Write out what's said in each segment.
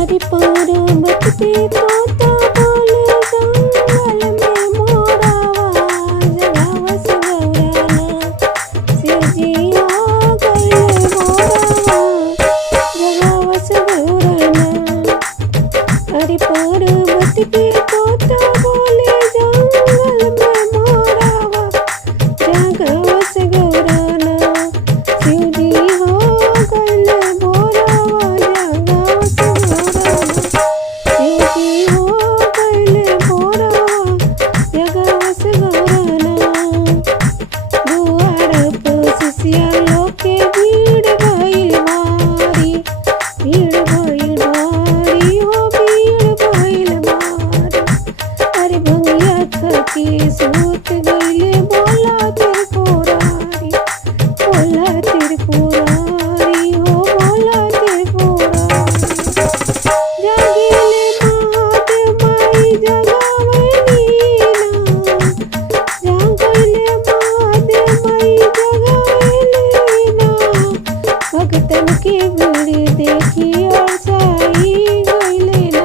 हरि पर्वत पे तोता बोले जंगल में मोरावा जगावस गौराना शिव जी आ गए मोरावा जगावस गौराना हरि पर्वत पे तोता बोले जंगल में मोरावा जगावस गौराना शिव जी हो गए मोरावा जगावस गौराना शिव जी हो गए मोरावा जगावस गौराना दुआर पर शिष्या लोग के भीड़ भइल भारी भीड़ भइल भारी हो भीड़ भइल भारी अरे भंगिया खके सूत गइले बोला त्रिपुरारी हो बोला त्रिपुरारी जागिले महादेव माई जगावली ना जागले महादेव माई जगावली ना भगतन के भीड़ देखी और साई गइले ना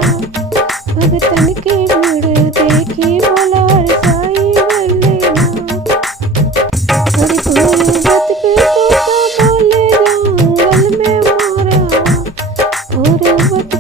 भगतन के भीड़ देखी बोला और साई गइले ना हरि पर्वत पे तोता बोले जंगल में मोरावा पर्वत